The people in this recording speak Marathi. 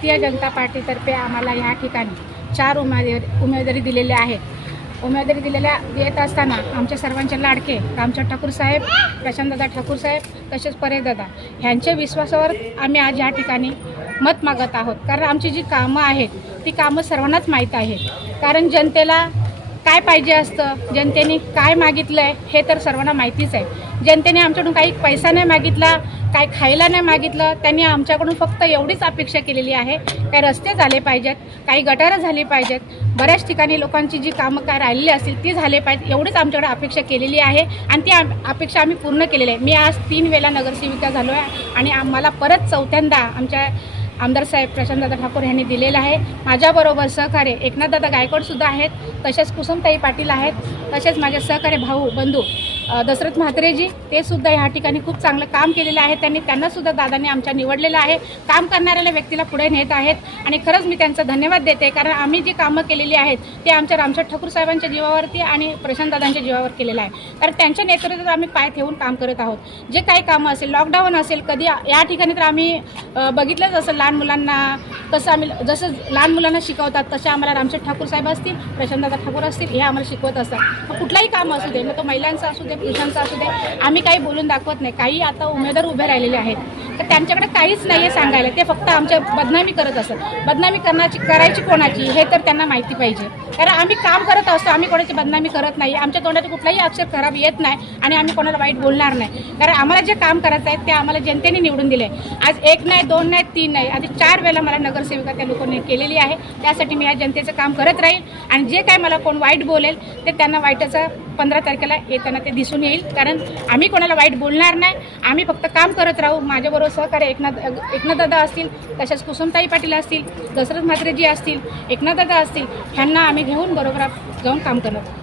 भारतीय जनता पार्टीतर्फे आम्हाला ह्या ठिकाणी 4 उमेदवारी दिलेल्या आहेत. उमेदवारी देत असताना आमच्या सर्वांचे लाडके रामचंद्र ठाकूर साहेब, प्रशांतदादा ठाकूर साहेब तसेच परेशदादा ह्यांच्या विश्वासावर आम्ही आज या ठिकाणी मत मागत आहोत. कारण आमची जी कामं आहेत ती कामं सर्वांनाच माहीत आहेत. कारण जनतेला काय पाहिजे असतं, जनतेने काय मागितलं आहे हे तर सर्वांना माहितीच आहे. जनतेने आमच्याकडून काही पैसा नाही मागितला, काय खायला नाही मागितलं. त्यांनी आमच्याकडून फक्त एवढीच अपेक्षा केलेली आहे, काही रस्ते झाले पाहिजेत, काही गटारं झाली पाहिजेत, बऱ्याच ठिकाणी लोकांची जी कामं काय राहिलेली असतील ती झाले पाहिजेत, एवढीच आमच्याकडे अपेक्षा केलेली आहे. आणि ती अपेक्षा आम्ही पूर्ण केलेली आहे. मी आज 3 वेळा नगरसेविका झालो आहे आणि आम्हाला परत 4थ्यांदा आमच्या आमदार साहेब प्रशांतदादा ठाकूर यांनी दिलेलं आहे. माझ्याबरोबर सहकार्य एकनाथदादा गायकवाडसुद्धा आहेत, तसेच कुसुमताई पाटील आहेत, तसेच माझे सहकार्य भाऊ बंधू दशरथ म्हात्रेजी ते सुद्धा ह्या ठिकाणी खूप चांगलं काम केलेलं आहे. त्यांनासुद्धा दादांनी आमच्या निवडलेलं आहे. काम करणाऱ्या व्यक्तीला पुढे नेत आहेत आणि खरंच मी त्यांचा धन्यवाद देते. कारण आम्ही जी कामं केलेली आहेत ते आमच्या रामचंद्र ठाकूर साहेबांच्या जीवावरती आणि प्रशांतदादांच्या जीवावर केलेलं आहे. कारण त्यांच्या नेतृत्वात आम्ही पाय ठेवून काम करत आहोत. जे काही कामं असेल, लॉकडाऊन असेल, कधी या ठिकाणी तर आम्ही बघितलंच असं लहान मुलांना कसं आम्ही जसं लहान मुलांना शिकवतात तसे आम्हाला रामचंद्र ठाकूर साहेब असतील, प्रशांतदादा ठाकूर असतील हे आम्हाला शिकवत असतात. कुठलाही काम असू दे, मग तो महिलांचा असू दे, पुरुषांचा असू दे, आम्ही काही बोलून दाखवत नाही. काही आता उमेदवार उभे राहिलेले आहेत तर त्यांच्याकडे काहीच नाही आहे सांगायला. ते फक्त आमच्या बदनामी करत असतात. बदनामी करायची कोणाची हे तर त्यांना माहिती पाहिजे. कारण आम्ही काम करत असतो, आम्ही कोणाची बदनामी करत नाही. आमच्या तोंडात कुठलाही अक्षर खराब येत नाही आणि आम्ही कोणाला वाईट बोलणार नाही. कारण आम्हाला जे काम करायचं आहे ते आम्हाला जनतेने निवडून दिले. आज 1 नाही, 2 नाही, 3 नाही, आधी 4 वेळेला मला नगरसेविका त्या लोकांनी केलेली आहे. त्यासाठी मी या जनतेचं काम करत राहील आणि जे काय मला कोण वाईट बोलेल ते त्यांना वाईटाचा 15 तारखेला येताना ते दिसून येईल. कारण आम्ही कोणाला वाईट बोलणार नाही, आम्ही फक्त काम करत राहू. माझ्याबरोबर सहकार्य एकनाथदादा असतील, तसेच कुसुमताई पाटील असतील, दशरथ म्हात्रेजी असतील, एकनाथदादा असतील, ह्यांना आम्ही घेऊन बरोबर जाऊन काम करणार.